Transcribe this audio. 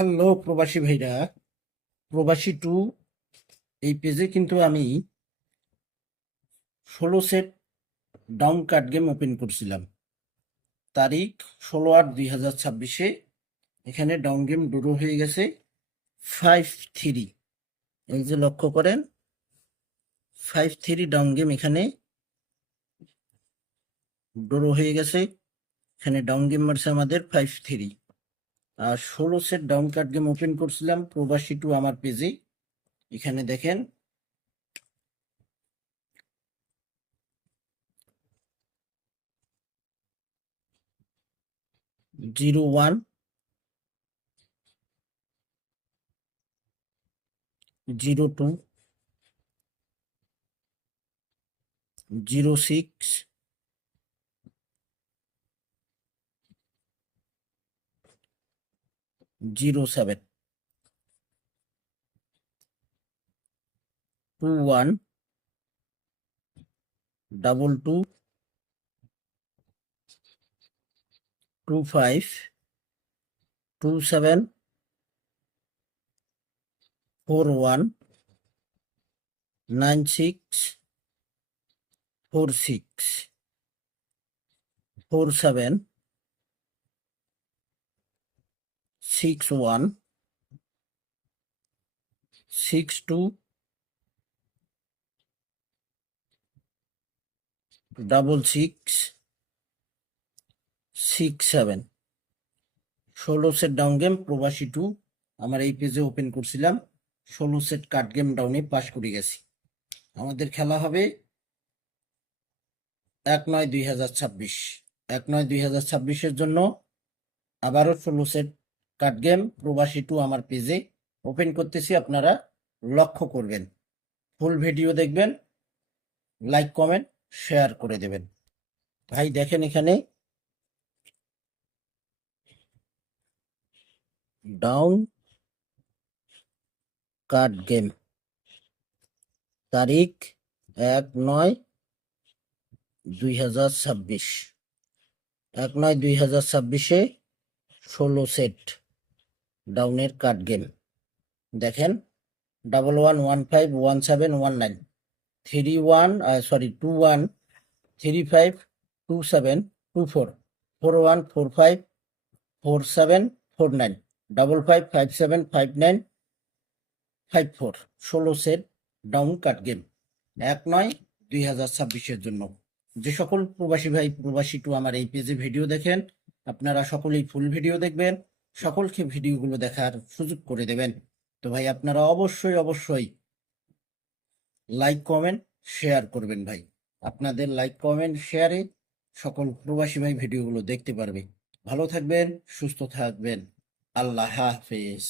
Hello প্রবাসী ভাইরা, প্রবাসী টু এই পেজে কিন্তু আমি 16 set down card game open করছিলাম। তারিখ 16/8/2026। এখানে ডাউন গেম ড্র হয়ে গেছে 5-3। এই যে লক্ষ্য করেন 5-3 ডাউন গেম এখানে ড্র হয়ে গেছে। এখানে ডাউন গেম মারছে আমাদের 5-3। আর 16 set down card game open করছিলাম প্রবাসী টু আমার পেজে। এখানে দেখেন 01, 02, 06, 07, 21, 22, 25, 27, 41, 96, 46, 47, 61, 62, 66, 67। 16 সেট ডাউন গেম প্রবাসী টু আমার এই পেজে ওপেন করছিলাম। 16 সেট কার্ড গেম ডাউনে পাস করে গেছি। আমাদের খেলা হবে 1/9/2026। 1/9/2026-এর জন্য আবারও 16 সেট কার্ড গেম প্রবাসী টু আমার পেজে ওপেন করতেছি। আপনারা লক্ষ্য করবেন, ফুল ভিডিও দেখবেন, লাইক কমেন্ট শেয়ার করে দেবেন। ভাই দেখেন এখানে ডাউন কার্ড গেম, তারিখ 1/9/2026। 1/9/2026-এ 16 সেট ডাউনের কার্ড গেম দেখেন 11151719, 21 35 27 24, 41 45 47 49, 55 57 59 54। 16 সেট ডাউন কাট গেম 1/9/2026-এর জন্য। যে সকল প্রবাসী ভাই প্রবাসী টু আমার এই পেজে ভিডিও দেখেন, আপনারা সকলেই ফুল ভিডিও দেখবেন, সকলকে ভিডিওগুলো দেখার সুযোগ করে দেবেন। তো ভাই আপনারা অবশ্যই অবশ্যই লাইক কমেন্ট শেয়ার করবেন ভাই। আপনাদের লাইক কমেন্ট শেয়ারে সকল প্রবাসী ভাই ভিডিওগুলো দেখতে পারবে। ভালো থাকবেন, সুস্থ থাকবেন। আল্লাহ হাফেজ।